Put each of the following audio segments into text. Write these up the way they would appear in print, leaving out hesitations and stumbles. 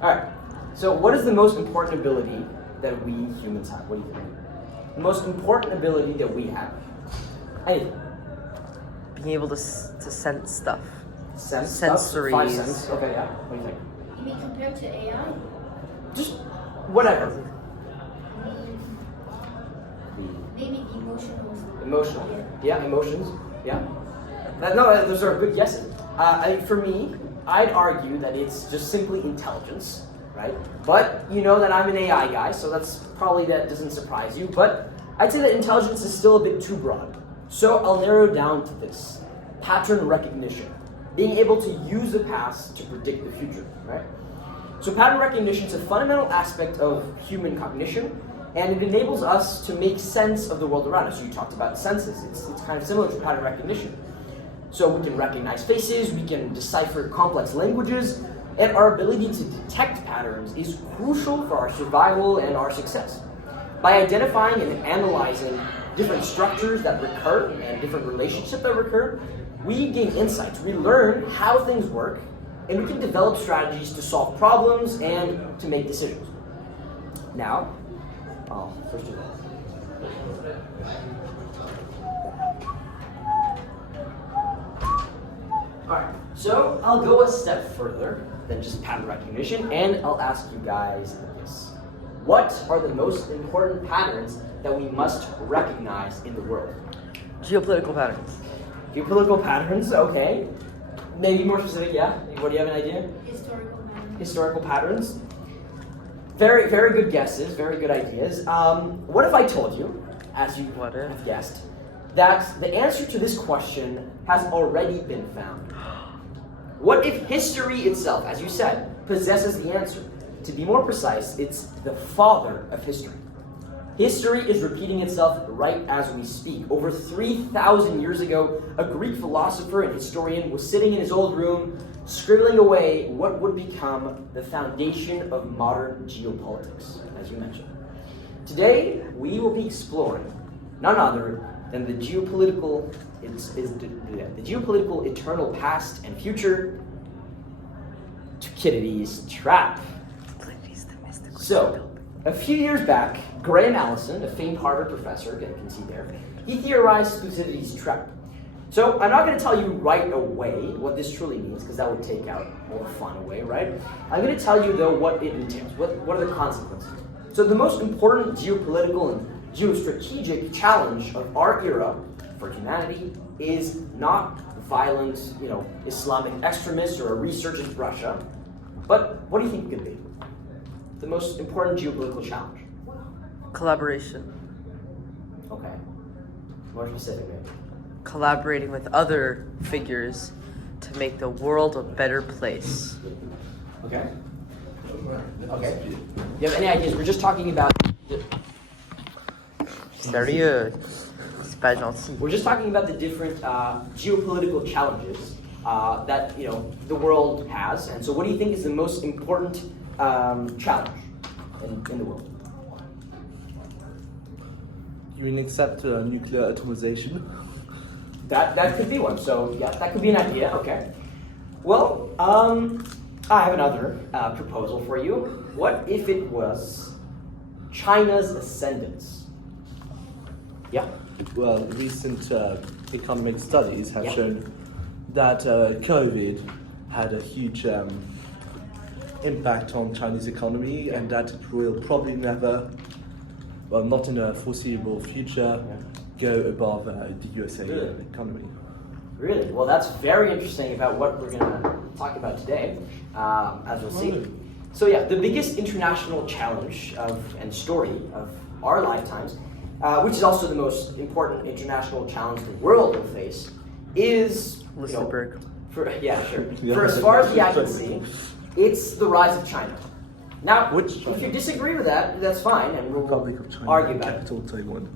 All right. So what is the most important ability that we humans have? What do you think? The most important ability that we have. Anything. Being able to sense stuff. Sense Sensories. Stuff? 5 senses. Okay, yeah. What do you think? You mean compared to AI? Just whatever. Maybe emotional. Emotional. Yeah, emotions. Yeah. No, those are good guesses. For me, I'd argue that it's just simply intelligence, right? But you know that I'm an AI guy, so that doesn't surprise you. But I'd say that intelligence is still a bit too broad. So I'll narrow down to this: pattern recognition, being able to use the past to predict the future, right? So pattern recognition is a fundamental aspect of human cognition, and it enables us to make sense of the world around us. You talked about senses. It's kind of similar to pattern recognition. So we can recognize faces, we can decipher complex languages, and our ability to detect patterns is crucial for our survival and our success. By identifying and analyzing different structures that recur and different relationships that recur, we gain insights. We learn how things work, and we can develop strategies to solve problems and to make decisions. Now, first of all, alright, so I'll go a step further than just pattern recognition, and I'll ask you guys this. What are the most important patterns that we must recognize in the world? Geopolitical patterns. Geopolitical patterns, okay. Maybe more specific, yeah? What, do you have an idea? Historical patterns. Historical patterns. Very, very good guesses, very good ideas. What if I told you, as you have guessed, that the answer to this question has already been found? What if history itself, as you said, possesses the answer? To be more precise, it's the father of history. History is repeating itself right as we speak. Over 3,000 years ago, a Greek philosopher and historian was sitting in his old room, scribbling away what would become the foundation of modern geopolitics, as you mentioned. Today, we will be exploring none other than the geopolitical eternal past and future, Thucydides Trap. So, a few years back, Graham Allison, a famed Harvard professor, you can see there, he theorized Thucydides Trap. So, I'm not going to tell you right away what this truly means, because that would take out all the fun away, right? I'm going to tell you, though, what it entails. What are the consequences? So, the most important geopolitical and geostrategic challenge of our era for humanity is not violent, Islamic extremists or a resurgent Russia, but what do you think it could be? The most important geopolitical challenge? Collaboration. Okay. More specifically. Collaborating with other figures to make the world a better place. Okay. Okay. Do you have any ideas? We're just talking about... Sérieux. C'est pas gentil. We're just talking about the different geopolitical challenges that the world has. And so what do you think is the most important challenge in the world? You mean except nuclear atomization? That could be one. So yeah, that could be an idea. Okay. Well, I have another proposal for you. What if it was China's ascendance? Yeah. Well, recent economic studies have Yeah. shown that COVID had a huge impact on Chinese economy, and that it will probably never, well, not in a foreseeable future, go above the USA economy. Really? Well, that's very interesting about what we're going to talk about today, as we'll see. So yeah, the biggest international challenge and story of our lifetimes, which is also the most important international challenge the world will face, is Listenberg. For as far as the eye can see, it's the rise of China. Now, if you disagree with that, that's fine, and we'll Republic of China, argue about it. capital Taiwan.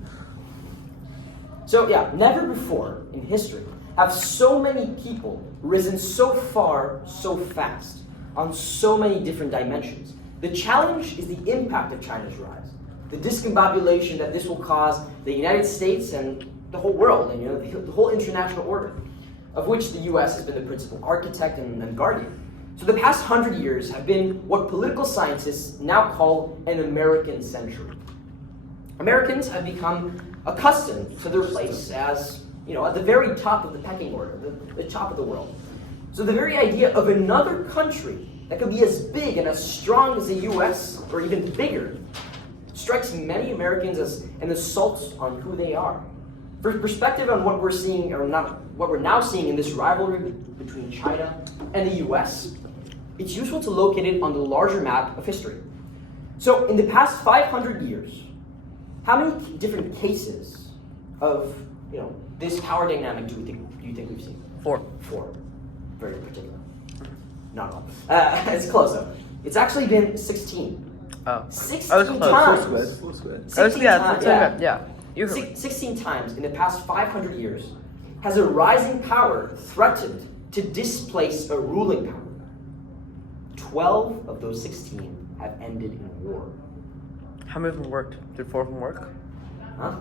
So yeah, never before in history have so many people risen so far, so fast, on so many different dimensions. The challenge is the impact of China's rise, the discombobulation that this will cause the United States and the whole world, and the whole international order, of which the U.S. has been the principal architect and guardian. So the past 100 years have been what political scientists now call an American century. Americans have become accustomed to their place as, at the very top of the pecking order, the top of the world. So the very idea of another country that could be as big and as strong as the US, or even bigger, strikes many Americans as an assault on who they are. For perspective on what we're seeing, or not, what we're now seeing in this rivalry between China and the US, it's useful to locate it on the larger map of history. So in the past 500 years, how many different cases of this power dynamic do you think we've seen? 4. 4. Very particular. Not all. It's close though. It's actually been 16. Oh. 16 I was close. times. Four squared. 16 times, Yeah. You heard me. 16 times in the past 500 years has a rising power threatened to displace a ruling power. 12 of those 16 have ended in war. How many of them worked? Did 4 of them work? Huh?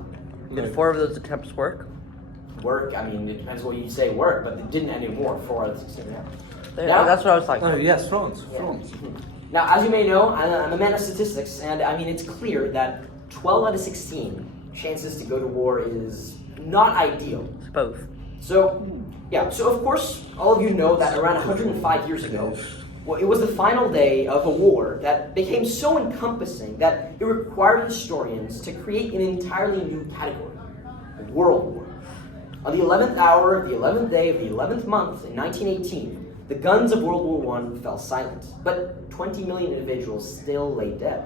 Did 4 of those attempts work? Work, I mean, it depends what you say work, but it didn't end in war. 4 out of 16, yeah. Yeah, that's what I was talking No, about. yes, France. Yeah. France. Now, as you may know, I'm a man of statistics, and I mean, it's clear that 12 out of 16 chances to go to war is not ideal. It's both. So, yeah, so of course, all of you know that around 105 years ago, well, it was the final day of a war that became so encompassing that it required historians to create an entirely new category, World War. On the 11th hour, the 11th day of the 11th month in 1918, the guns of World War I fell silent, but 20 million individuals still lay dead.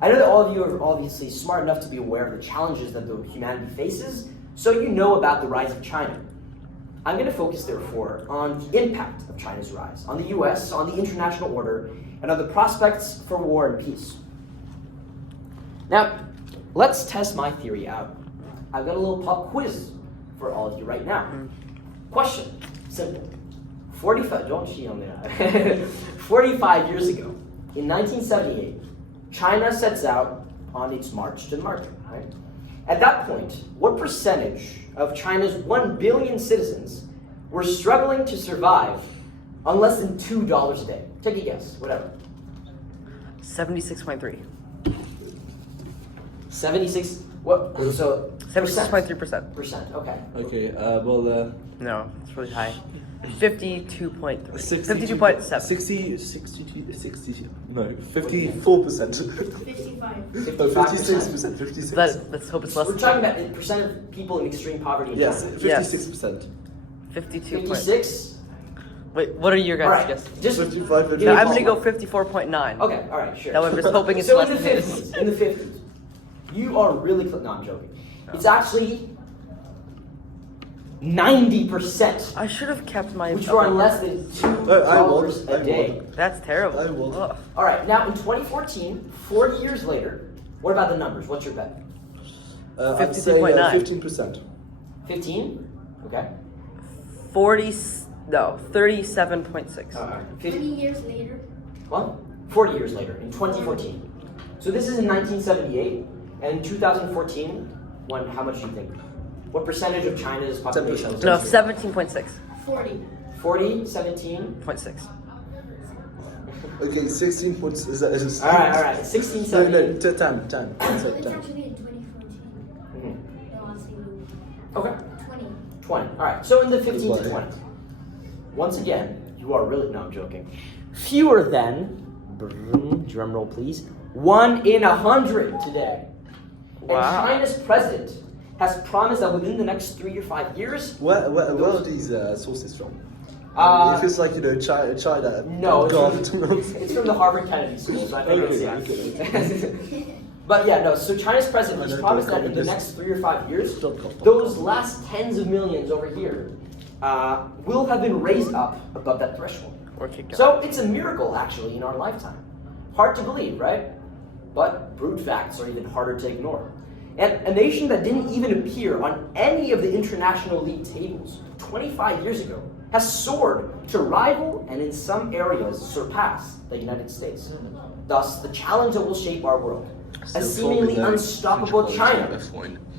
I know that all of you are obviously smart enough to be aware of the challenges that humanity faces, so you know about the rise of China. I'm going to focus, therefore, on the impact of China's rise, on the US, on the international order, and on the prospects for war and peace. Now, let's test my theory out. I've got a little pop quiz for all of you right now. Question, simple. 45 years ago, in 1978, China sets out on its march to the market, right? At that point, what percentage of China's 1 billion citizens were struggling to survive on less than $2 a day? Take a guess, whatever. 76.3. 76, what? So, 76.3%. percent, okay. Okay, No, it's really high. 52.3. 52.7. 52.7. 60, no, 54%. 55. No, 56%. 56. Let's hope it's less We're than talking about the percent of people in extreme poverty in Yes, China. 56%. 52. 56? Wait, what are your guys' Alright, guesses? just 55. No, I'm gonna go 54.9. Okay, all right, sure. Now I'm just hoping it's so less in the than 50s, in the 50s, you are really no, I'm joking. It's actually 90%, I should have kept my. which were on less than $2 a day. That's terrible. I will. Ugh. All right, now in 2014, 40 years later, what about the numbers? What's your bet? I'd say 15%. 15? Okay. 37.6. All right. 20 years later. Well, 40 years later, in 2014. So this is in 1978, and in 2014, how much do you think? What percentage of China's population? 10%. No, 17.6. 40. 40, 17. 0.6. Okay, 16 points. Is that? Is All right. 16, No, 17. 10. So it's actually in 2014. Mhm. No, I'll say Okay. 20. 20. All right. So in the 15 to Goodbye. 20. Once again, you are really, no, I'm joking. Fewer than, drum roll please, 1 in 100 today. Wow. And China's president has promised that within the next 3 or 5 years, Where are these sources from? Uh, if it's like, China. no, it's God. from the Harvard Kennedy School, so I think Okay, it's But yeah, no, so China's president has promised that in the next 3 or 5 years, those last tens of millions over here will have been raised up above that threshold. Or kicked out. So it's a miracle, actually, in our lifetime. Hard to believe, right? But brute facts are even harder to ignore. And a nation that didn't even appear on any of the international league tables 25 years ago has soared to rival and in some areas surpass the United States. Thus, the challenge that will shape our world, a seemingly unstoppable China,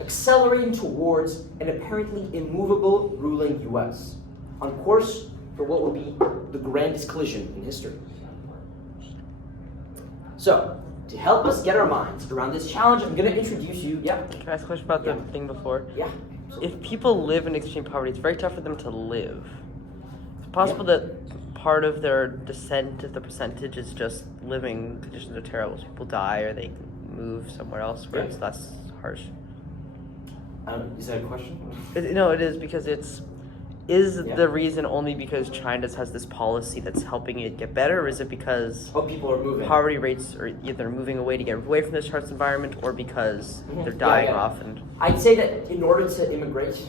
accelerating towards an apparently immovable ruling US, on course for what will be the grandest collision in history. So, to help us get our minds around this challenge, I'm going to introduce you. Yeah. Can I ask a question about the thing before? Yeah. If people live in extreme poverty, it's very tough for them to live. It's possible that part of their descent of the percentage is just living conditions are terrible. So people die or they move somewhere else where it's less harsh. Is that a question? No, it is because the reason only because China has this policy that's helping it get better, or is it because people are moving. Poverty rates are either moving away to get away from this harsh environment, or because they're dying off? And I'd say that in order to immigrate,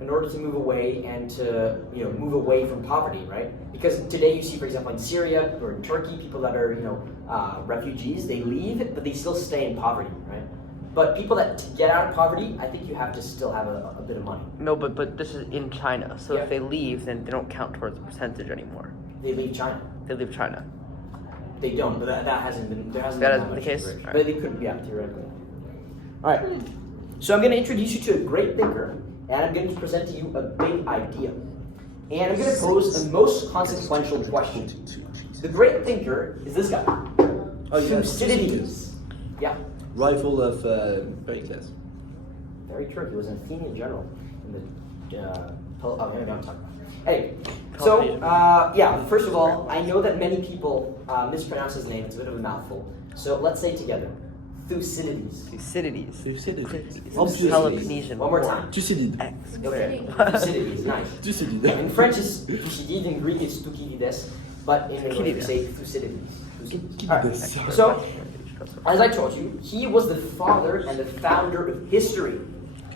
in order to move away and to move away from poverty, right? Because today you see, for example, in Syria or in Turkey, people that are refugees, they leave, but they still stay in poverty, right? But people that to get out of poverty, I think you have to still have a bit of money. No, but this is in China. So Yeah. if they leave, then they don't count towards the percentage anymore. They leave China. They leave China. They don't, but that hasn't been there hasn't That been hasn't much been the case? immigration. Alright. But they could, theoretically. All right. So I'm going to introduce you to a great thinker, and I'm going to present to you a big idea, and I'm going to pose a most consequential question. The great thinker is this guy, Thucydides. Yeah. Rival of Pericles. Very true. He was an Athenian general in the. Maybe I'm talking about. Anyway, so first of all, I know that many people mispronounce his name. It's a bit of a mouthful. So let's say it together: Thucydides. Thucydides. Obviously. Peloponnesian One more War. time. Thucydides. X. Thucydides, nice. Thucydides. In French, it's Thucydides. In Greek, it's Thucydides. But in English, we say Thucydides. Thucydides. Alright, so, as I told you, he was the father and the founder of history.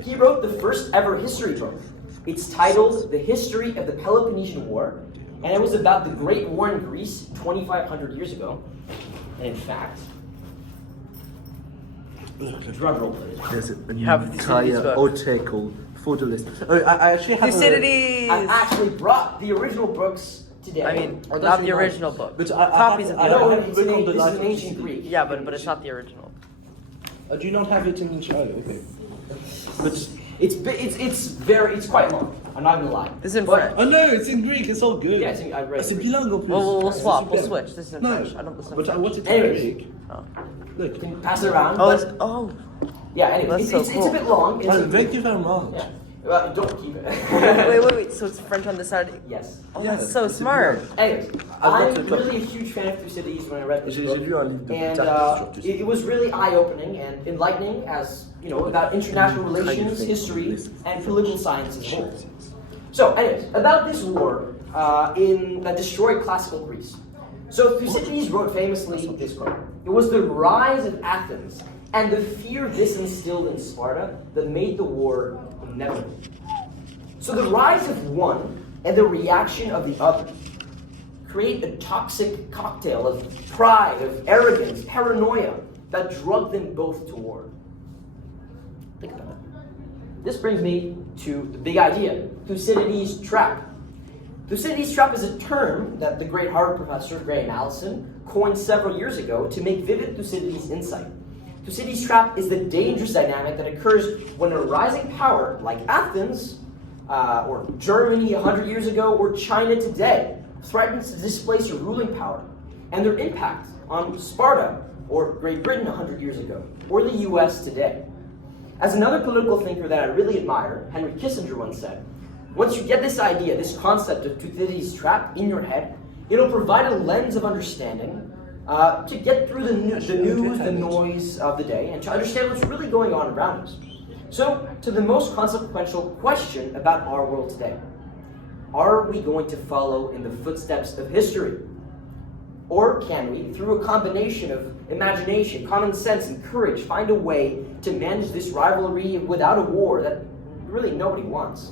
He wrote the first ever history book. It's titled The History of the Peloponnesian War, and it was about the Great War in Greece 2,500 years ago. And in fact, drum roll, please. There's an have Thucydides' entire book. article for the list. I actually have Thucydides! I actually brought the original books today. I mean, Oh, not that's the really original nice. book. But Copies of the I No, original. have it's a book on the this is life an of ancient Thucydides. Greek. Yeah, but it's not the original. Do you not have it in English? Oh, okay. But It's quite long. I'm not gonna lie. This is in But- French. oh no, it's in Greek. It's all good. Yeah, I read C'est it. bilingue en plus. We'll swap. We'll Super. switch. This is in No, French. I don't listen. but I want it in Anyways. Greek. Oh. Look. Can pass it around. Oh, but- yeah. Anyway, That's so it's a cool. bit long. It's Oh, thank you very much. Yeah. Well, don't keep it. Wait. So it's French on this side? Yes. Oh, Yeah, that's so it's a smart. Anyways, I've got I'm to copy. really a huge fan of Thucydides when I read this J'ai book. lu un livre de And Thucydides sur Thucydides. it was really eye-opening and enlightening as, about international relations, history, and political science as a whole. So, anyways, about this war that destroyed classical Greece. So Thucydides wrote famously this quote: "It was the rise of Athens and the fear this instilled in Sparta that made the war inevitable." So the rise of one and the reaction of the other create a toxic cocktail of pride, of arrogance, paranoia that drug them both to war. Think about it. This brings me to the big idea, Thucydides Trap. Thucydides Trap is a term that the great Harvard professor Graham Allison coined several years ago to make vivid Thucydides' insight. Thucydides Trap is the dangerous dynamic that occurs when a rising power like Athens, or Germany 100 years ago, or China today, threatens to displace a ruling power, and their impact on Sparta, or Great Britain 100 years ago, or the US today. As another political thinker that I really admire, Henry Kissinger once said, once you get this idea, this concept of Thucydides' trap in your head, it'll provide a lens of understanding to get through the news, the noise of the day, and to understand what's really going on around us. So, to the most consequential question about our world today. Are we going to follow in the footsteps of history? Or can we, through a combination of imagination, common sense, and courage, find a way to manage this rivalry without a war that really nobody wants?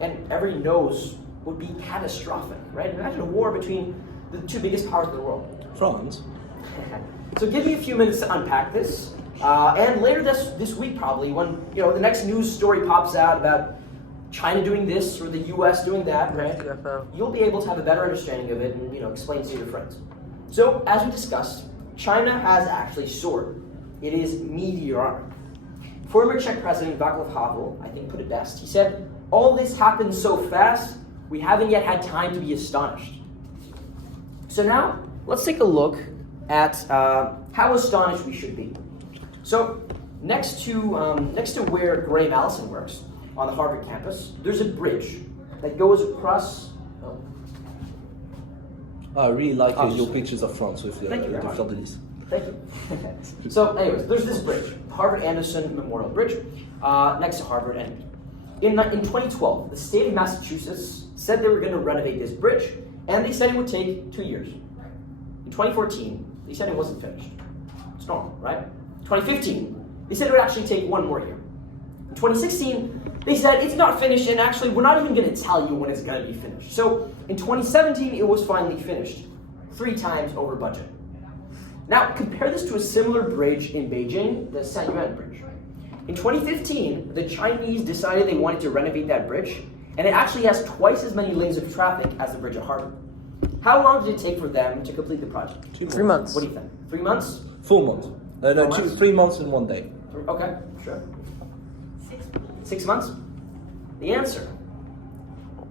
And everybody knows would be catastrophic, right? Imagine a war between the two biggest powers of the world. France. So give me a few minutes to unpack this. And later this week probably, when the next news story pops out about China doing this or the US doing that, right? UFO. You'll be able to have a better understanding of it and explain it to your friends. So as we discussed, China has actually soared. It is meteoric. Former Czech President Václav Havel, I think, put it best. He said, "All this happened so fast, we haven't yet had time to be astonished. So now, let's take a look at how astonished we should be. So, next to where Graham Allison works, on the Harvard campus, there's a bridge that goes across... I really like your pictures of France with the Thank you very much. Fleur-de-Lis. Thank you. So, anyways, there's this bridge, Harvard-Anderson Memorial Bridge, next to Harvard. And in 2012, the state of Massachusetts said they were going to renovate this bridge, and they said it would take 2 years. In 2014, they said it wasn't finished. It's normal, right? 2015, they said it would actually take 1 more year. In 2016, they said it's not finished, and actually, we're not even going to tell you when it's going to be finished. So, in 2017, it was finally finished, 3 times over budget. Now, compare this to a similar bridge in Beijing, the San Yuan Bridge. In 2015, the Chinese decided they wanted to renovate that bridge, and it actually has twice as many lanes of traffic as the bridge at Harvard. How long did it take for them to complete the project? 3 months. What do you think? 3 months? 4 months. No, 3 months and 1 day. Okay, sure. 6 months. 6 months? The answer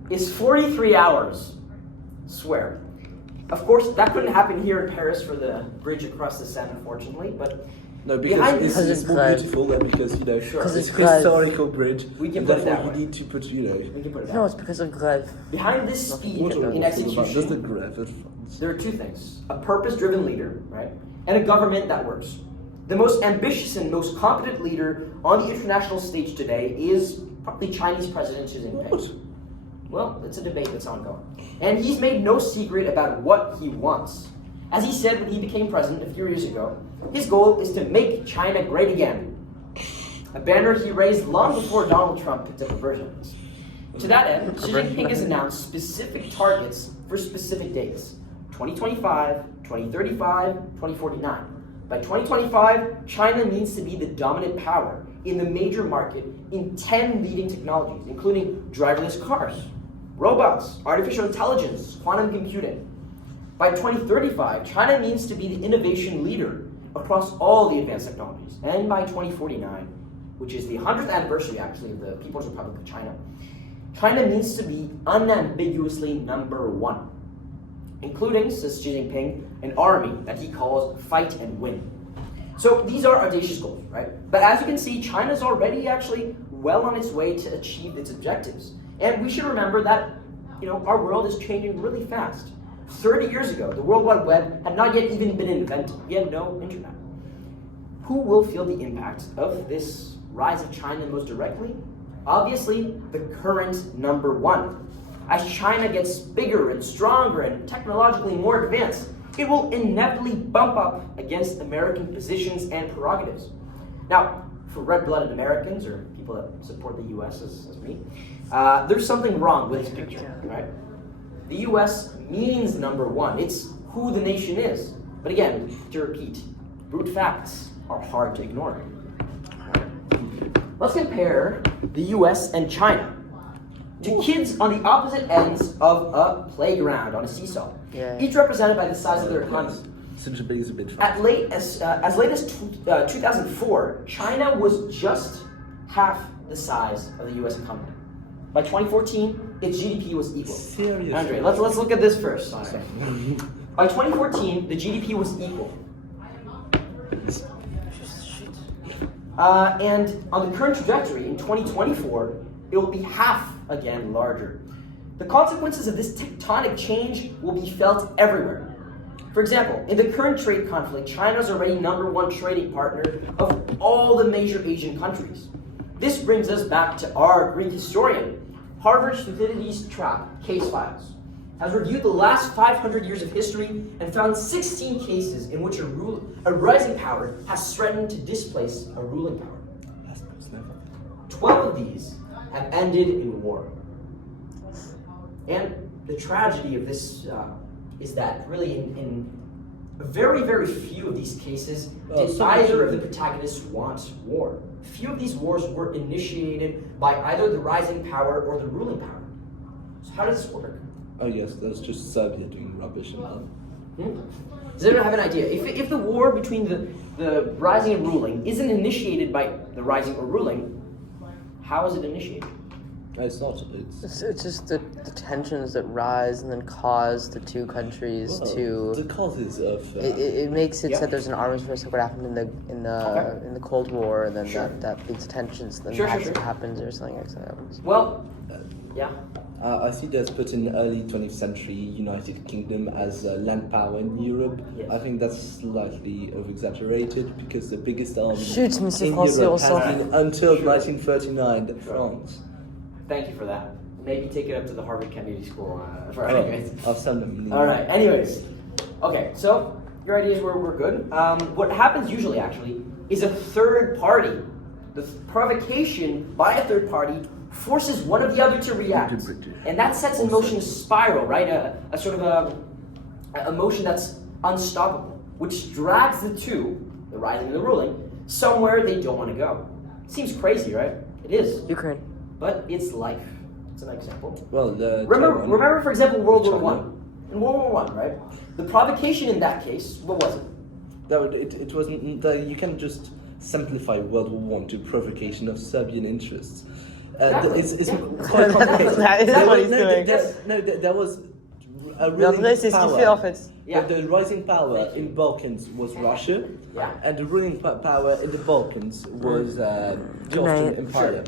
is 43 hours. Swear. Of course, that couldn't happen here in Paris for the bridge across the Seine, unfortunately, but No, behind because this- it's more beautiful than because, you know, Because it's it's a historical bridge. We can and put it therefore that way. you need to put, you know, we can put it No, down. it's because of grève. Behind this speed what in just the execution, graph at France. there are 2 things. A purpose-driven leader, right? And a government that works. The most ambitious and most competent leader on the international stage today is probably Chinese President Xi Jinping. What? Well, it's a debate that's ongoing. And he's made no secret about what he wants. As he said when he became president a few years ago, his goal is to make China great again. A banner he raised long before Donald Trump picked up a version of this. To that end, Xi Jinping has announced specific targets for specific dates. 2025, 2035, 2049. By 2025, China needs to be the dominant power in the major market in 10 leading technologies, including driverless cars, robots, artificial intelligence, quantum computing. By 2035, China needs to be the innovation leader across all the advanced technologies. And by 2049, which is the 100th anniversary actually of the People's Republic of China, China needs to be unambiguously number 1, including, says Xi Jinping, an army that he calls fight and win. So these are audacious goals, right? But as you can see, China's already actually well on its way to achieve its objectives. And we should remember that, our world is changing really fast. 30 years ago, the World Wide Web had not yet even been invented. We had no internet. Who will feel the impact of this rise of China most directly? Obviously, the current number 1. As China gets bigger and stronger and technologically more advanced, it will inevitably bump up against American positions and prerogatives. Now, for red-blooded Americans or people that support the U.S. as me, there's something wrong with this picture, right? The U.S. means number 1. It's who the nation is. But again, to repeat, brute facts are hard to ignore. Let's compare the U.S. and China to kids on the opposite ends of a playground on a seesaw, each represented by the size of their economy. Xi Jinping is a bit As late as 2004, China was just half the size of the U.S. economy. By 2014, its GDP was equal. Seriously? Andre, let's look at this first. Andre. By 2014, the GDP was equal. And on the current trajectory, in 2024, it will be half again larger. The consequences of this tectonic change will be felt everywhere. For example, in the current trade conflict, China is already number 1 trading partner of all the major Asian countries. This brings us back to our Greek historian. Harvard's Thucydides Trap case files has reviewed the last 500 years of history and found 16 cases in which a rising power has threatened to displace a ruling power. 12 of these have ended in war. And the tragedy of this is that really in very, very few of these cases did either of the protagonists want war. Few of these wars were initiated by either the rising power or the ruling power. So how does this work? Oh yes, that's just Serbia doing rubbish and that. Does anyone have an idea? If the war between the rising and ruling isn't initiated by the rising or ruling, how is it initiated? It's not. It's just the tensions that rise and then cause the two countries to. The causes of. It makes it Yeah. so there's an arms race, like what happened in the Cold War, and then that leads to tensions. Then Brexit happens or something like that happens. Well, yeah. I see that's put in early 20th century United Kingdom as land power in Europe. Yes. I think that's slightly over-exaggerated because the biggest army Shoot, Monsieur in Français, Europe on has s'en- been until 1939 France. Thank you for that. Maybe take it up to the Harvard Kennedy School. I'll send them. All right. Anyways, okay. So your ideas were good. What happens usually, actually, is a third party, the provocation by a third party, forces one or the other to react, and that sets in motion a spiral, right? A sort of a motion that's unstoppable, which drags the two, the rising and the ruling, somewhere they don't want to go. Seems crazy, right? It is. Ukraine. But it's life. It's an example. Well, Remember, for example, World War China. One. In World War One, right? The provocation in that case, what was it? It wasn't. You can't just simplify World War One to provocation of Serbian interests. Exactly. It's Yeah. quite complicated. That is what he's doing. There was a Mais André, ruling c'est ce qu'il fait en power. fait. Yeah. The rising power in Balkans was Russia, Yeah. and the ruling power in the Balkans was the Austrian Empire,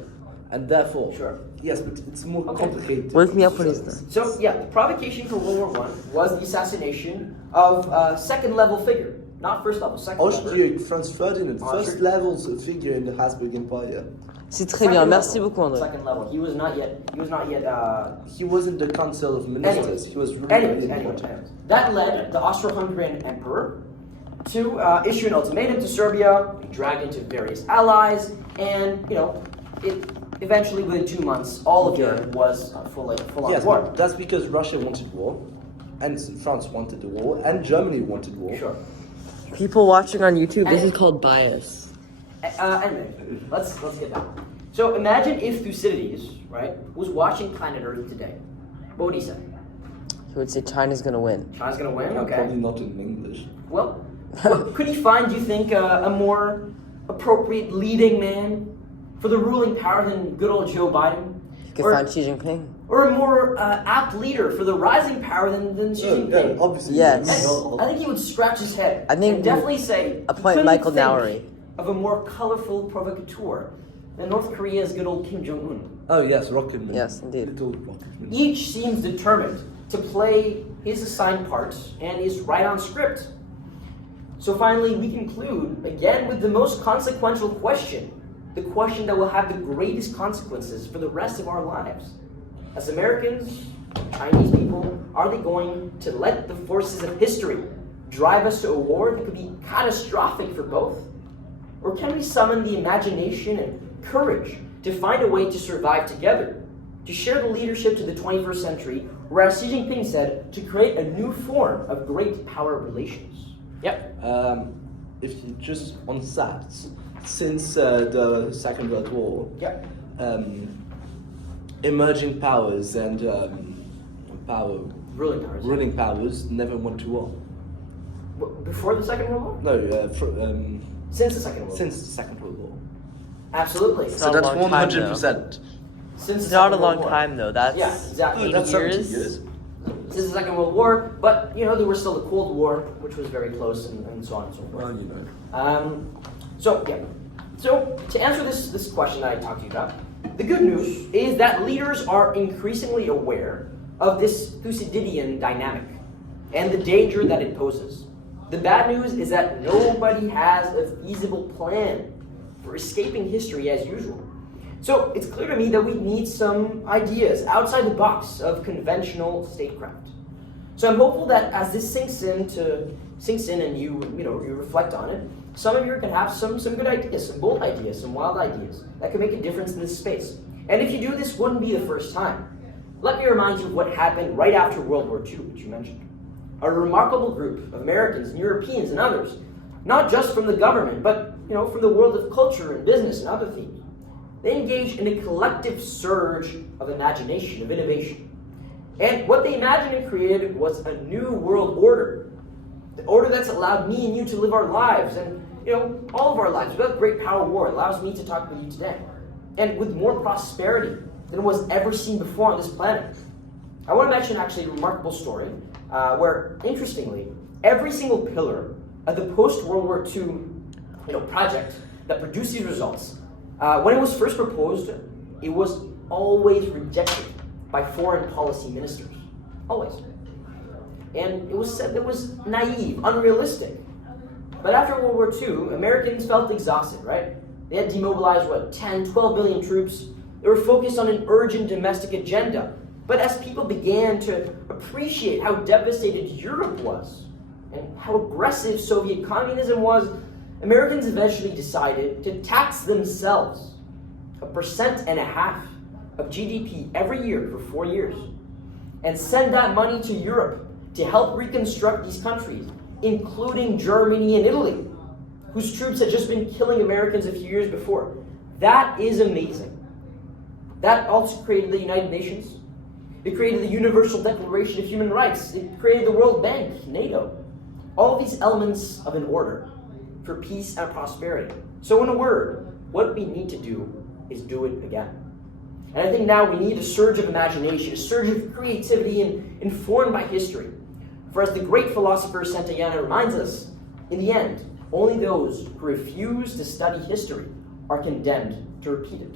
and therefore, Sure. yes, but it's more Okay. complicated. Wake me up when he's done. So yeah, the provocation for World War One was the assassination of a second-level figure, not first-level, second-level. Austria, Franz Ferdinand, Austria. first levels figure in the Habsburg Empire. C'est très bien. Merci beaucoup, André. Second level. He was not yet. He was in the Council of Ministers. He was really Anyways, important. that led the Austro-Hungarian emperor to issue an ultimatum to Serbia, be dragged into various allies, and it eventually within 2 months, all of Europe was full-on Yes, war. but that's because Russia wanted war, and France wanted the war, and Germany wanted war. Sure. People watching on YouTube, this is called bias. Anyway, let's get down. So imagine if Thucydides, right, was watching Planet Earth today. What would he say? He would say China's gonna win. China's gonna win. Okay. Probably not in English. Well, could he find, do you think, a more appropriate leading man for the ruling power than good old Joe Biden? You could find Xi Jinping. Or a more apt leader for the rising power than Xi Jinping? Obviously. Yes. I think he would scratch his head I think and definitely say, appoint couldn't Mickael think Naouri. of a more colorful provocateur than North Korea's good old Kim Jong-un. Oh yes, Rocketman. Yes, indeed. Little Rocketman. Each seems determined to play his assigned part and is right on script. So finally, we conclude again with the most consequential question, the question that will have the greatest consequences for the rest of our lives. As Americans, Chinese people, are they going to let the forces of history drive us to a war that could be catastrophic for both? Or can we summon the imagination and courage to find a way to survive together, to share the leadership to the 21st century, where as Xi Jinping said, to create a new form of great power relations? Yep. If you just on that, since the Second World War, Yep. emerging powers and Ruling powers. ruling powers never went to war. Before the Second World War? No, Since the Second World War. since the Second World War. Absolutely. So that's 100%. Since It's the not a Second long World War. time though. That's Yeah, exactly. 80 That's 70 years. years. Since the Second World War, but there was still the Cold War, which was very close, and so on and so forth. Well, you know. So to answer this question that I talked to you about, the good news is that leaders are increasingly aware of this Thucydidean dynamic and the danger that it poses. The bad news is that nobody has a feasible plan for escaping history as usual. So it's clear to me that we need some ideas outside the box of conventional statecraft. So I'm hopeful that as this sinks in and you reflect on it, some of you can have some good ideas, some bold ideas, some wild ideas that can make a difference in this space. And if you do, this wouldn't be the first time. Let me remind you of what happened right after World War II, which you mentioned. A remarkable group of Americans and Europeans and others, not just from the government, but from the world of culture and business and other themes, they engaged in a collective surge of imagination, of innovation. And what they imagined and created was a new world order. The order that's allowed me and you to live our lives and, all of our lives without great power war. It allows me to talk with you today. And with more prosperity than was ever seen before on this planet. I want to mention actually a remarkable story where, interestingly, every single pillar of the post-World War II project that produced these results, when it was first proposed, it was always rejected by foreign policy ministers. Always. And it was said that it was naive, unrealistic. But after World War II, Americans felt exhausted, right? They had demobilized, 10, 12 million troops. They were focused on an urgent domestic agenda. But as people began to appreciate how devastated Europe was and how aggressive Soviet communism was, Americans eventually decided to tax themselves 1.5% of GDP every year for 4 years and send that money to Europe to help reconstruct these countries, including Germany and Italy, whose troops had just been killing Americans a few years before. That is amazing. That also created the United Nations. It created the Universal Declaration of Human Rights. It created the World Bank, NATO. All of these elements of an order for peace and prosperity. So in a word, what we need to do is do it again. And I think now we need a surge of imagination, a surge of creativity informed by history. For as the great philosopher Santayana reminds us, in the end, only those who refuse to study history are condemned to repeat it.